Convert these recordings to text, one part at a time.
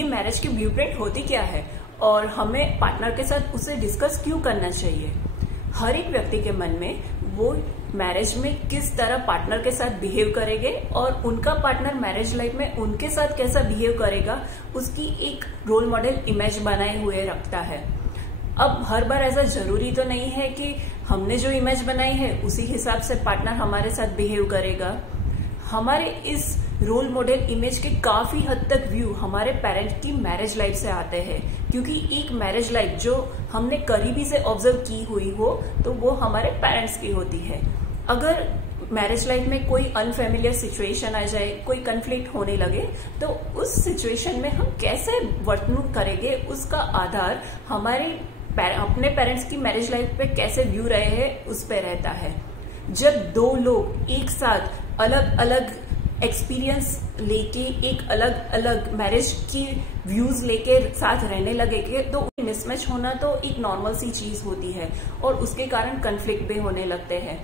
ये मैरिज की ब्लूप्रिंट होती क्या है और हमें पार्टनर के साथ उसे डिस्कस क्यों करना चाहिए। हर एक व्यक्ति के मन में वो मैरिज में किस तरह पार्टनर के साथ बिहेव करेंगे और उनका पार्टनर मैरिज लाइफ में उनके साथ कैसा बिहेव करेगा, उसकी एक रोल मॉडल इमेज बनाए हुए रखता है। अब हर बार ऐसा जरूरी तो नहीं है कि हमने जो इमेज बनाई है उसी हिसाब से पार्टनर हमारे साथ बिहेव करेगा। हमारे इस रोल मॉडल इमेज के काफी हद तक व्यू हमारे पेरेंट्स की मैरिज लाइफ से आते हैं, क्योंकि एक मैरिज लाइफ जो हमने करीबी से ऑब्जर्व की हुई हो तो वो हमारे पेरेंट्स की होती है। अगर मैरिज लाइफ में कोई अनफेमिलियर सिचुएशन आ जाए, कोई कंफ्लिक्ट होने लगे, तो उस सिचुएशन में हम कैसे वर्तणूक करेंगे उसका आधार हमारे अपने पेरेंट्स की मैरिज लाइफ पे कैसे व्यू रहे हैं उस पे रहता है। जब दो लोग एक साथ अलग अलग एक्सपीरियंस लेके एक अलग अलग मैरिज की व्यूज लेके साथ रहने लगेंगे तो मिसमैच होना तो एक नॉर्मल सी चीज होती है और उसके कारण कन्फ्लिक्ट भी होने लगते हैं।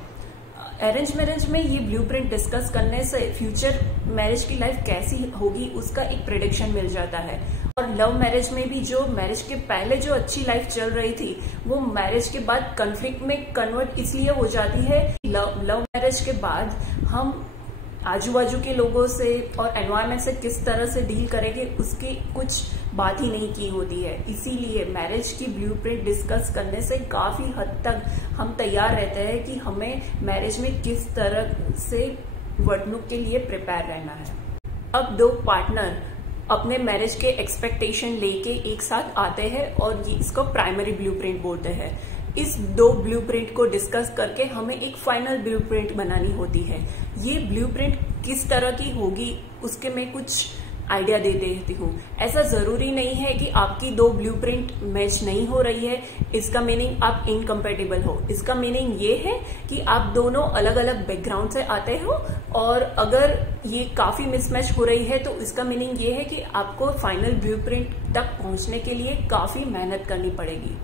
अरेंज मैरिज में ये ब्लूप्रिंट डिस्कस करने से फ्यूचर मैरिज की लाइफ कैसी होगी उसका एक प्रेडिक्शन मिल जाता है। और लव मैरिज में भी जो मैरिज के पहले जो अच्छी लाइफ चल रही थी वो मैरिज के बाद कन्फ्लिक्ट में कन्वर्ट इसलिए हो जाती है। लव मैरिज के बाद हम आजू बाजू के लोगों से और एनवायरनमेंट से किस तरह से डील करेंगे उसकी कुछ बात ही नहीं की होती है। इसीलिए मैरिज की ब्लूप्रिंट डिस्कस करने से काफी हद तक हम तैयार रहते हैं कि हमें मैरिज में किस तरह से वर्तणूक के लिए प्रिपेयर रहना है। अब दो पार्टनर अपने मैरिज के एक्सपेक्टेशन लेके एक साथ आते हैं और ये इसको प्राइमरी ब्लूप्रिंट बोलते हैं। इस दो ब्लूप्रिंट को डिस्कस करके हमें एक फाइनल ब्लूप्रिंट बनानी होती है। ये ब्लूप्रिंट किस तरह की होगी उसके मैं कुछ आइडिया दे देती हूँ। ऐसा जरूरी नहीं है कि आपकी दो ब्लूप्रिंट मैच नहीं हो रही है, इसका मीनिंग आप इनकम्पेटिबल हो। इसका मीनिंग ये है कि आप दोनों अलग अलग बैकग्राउंड से आते हो और अगर ये काफी मिसमैच हो रही है तो इसका मीनिंग ये है कि आपको फाइनल ब्लूप्रिंट तक पहुंचने के लिए काफी मेहनत करनी पड़ेगी।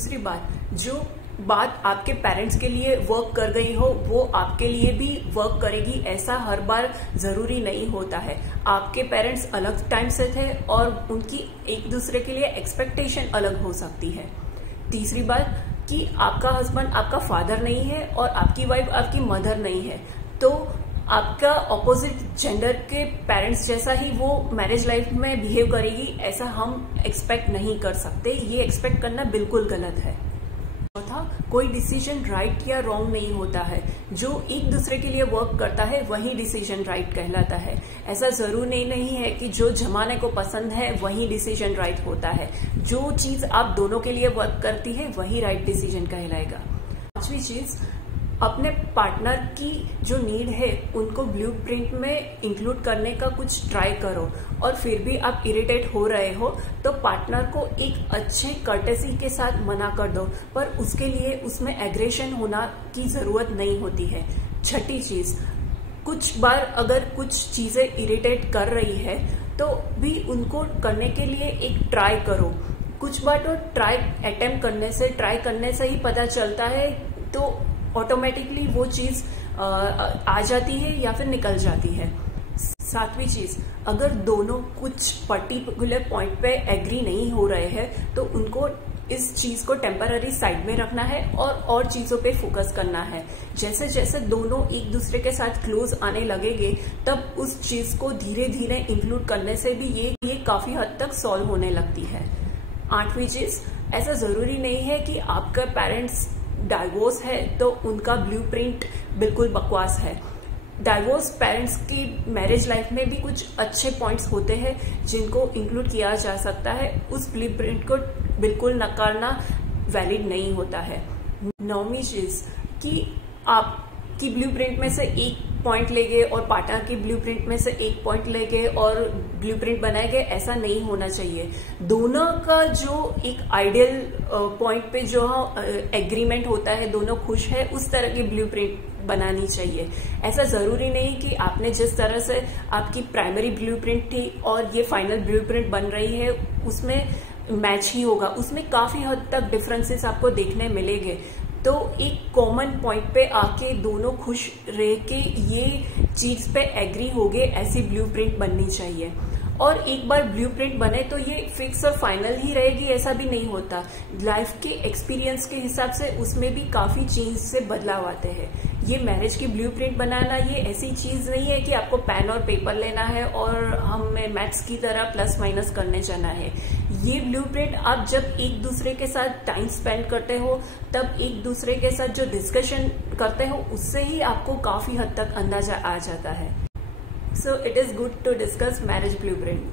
दूसरी बात, जो बात आपके पेरेंट्स के लिए वर्क कर गई हो वो आपके लिए भी वर्क करेगी, ऐसा हर बार जरूरी नहीं होता है। आपके पेरेंट्स अलग टाइम से थे और उनकी एक दूसरे के लिए एक्सपेक्टेशन अलग हो सकती है। तीसरी बात कि आपका हस्बैंड आपका फादर नहीं है और आपकी वाइफ आपकी मदर नहीं है, तो आपका ऑपोजिट जेंडर के पेरेंट्स जैसा ही वो मैरिज लाइफ में बिहेव करेगी ऐसा हम एक्सपेक्ट नहीं कर सकते। ये एक्सपेक्ट करना बिल्कुल गलत है। चौथा, कोई डिसीजन राइट या रॉन्ग नहीं होता है। जो एक दूसरे के लिए वर्क करता है वही डिसीजन राइट कहलाता है। ऐसा जरूर नहीं है कि जो जमाने को पसंद है वही डिसीजन राइट होता है। जो चीज आप दोनों के लिए वर्क करती है वही राइट डिसीजन कहलाएगा। पांचवी चीज, अपने पार्टनर की जो नीड है उनको ब्लूप्रिंट में इंक्लूड करने का कुछ ट्राई करो और फिर भी आप इरिटेट हो रहे हो तो पार्टनर को एक अच्छे कर्टेसी के साथ मना कर दो, पर उसके लिए उसमें एग्रेशन होना की जरूरत नहीं होती है। छठी चीज, कुछ बार अगर कुछ चीजें इरिटेट कर रही है तो भी उनको करने के लिए एक ट्राई करो। कुछ बार तो ट्राई करने से ही पता चलता है, तो ऑटोमेटिकली वो चीज आ जाती है या फिर निकल जाती है। सातवीं चीज, अगर दोनों कुछ पर्टिकुलर पॉइंट पे एग्री नहीं हो रहे हैं तो उनको इस चीज को टेम्पररी साइड में रखना है और चीजों पे फोकस करना है। जैसे जैसे दोनों एक दूसरे के साथ क्लोज आने लगेंगे तब उस चीज को धीरे धीरे इंक्लूड करने से भी ये काफी हद तक सॉल्व होने लगती है। आठवीं चीज, ऐसा जरूरी नहीं है कि आपका पेरेंट्स डाइवोर्स है तो उनका ब्लूप्रिंट बिल्कुल बकवास है। डाइवोर्स पेरेंट्स की मैरिज लाइफ में भी कुछ अच्छे पॉइंट्स होते हैं जिनको इंक्लूड किया जा सकता है। उस ब्लूप्रिंट को बिल्कुल नकारना वैलिड नहीं होता है। नौवीं चीज कि आपकी ब्लूप्रिंट में से एक पॉइंट ले गए और पार्टनर की ब्लूप्रिंट में से एक पॉइंट ले गए और ब्लूप्रिंट बनाए गए, ऐसा नहीं होना चाहिए। दोनों का जो एक आइडियल पॉइंट पे जो एग्रीमेंट होता है, दोनों खुश है, उस तरह की ब्लूप्रिंट बनानी चाहिए। ऐसा जरूरी नहीं कि आपने जिस तरह से आपकी प्राइमरी ब्लूप्रिंट थी और ये फाइनल ब्लूप्रिंट बन रही है उसमें मैच ही होगा। उसमें काफी हद तक डिफरेंसेस आपको देखने मिलेंगे। तो एक कॉमन पॉइंट पे आके दोनों खुश रह के ये चीज पे एग्री हो गए, ऐसी ब्लूप्रिंट बननी चाहिए। और एक बार ब्लूप्रिंट बने तो ये फिक्स और फाइनल ही रहेगी ऐसा भी नहीं होता। लाइफ के एक्सपीरियंस के हिसाब से उसमें भी काफी चेंज से बदलाव आते हैं। ये मैरिज की ब्लूप्रिंट बनाना ये ऐसी चीज नहीं है कि आपको पेन और पेपर लेना है और हमें मैथ्स की तरह प्लस माइनस करने जाना है। ये ब्लूप्रिंट आप जब एक दूसरे के साथ टाइम स्पेंड करते हो, तब एक दूसरे के साथ जो डिस्कशन करते हो उससे ही आपको काफी हद तक अंदाजा आ जाता है। So it is good to discuss marriage blueprint.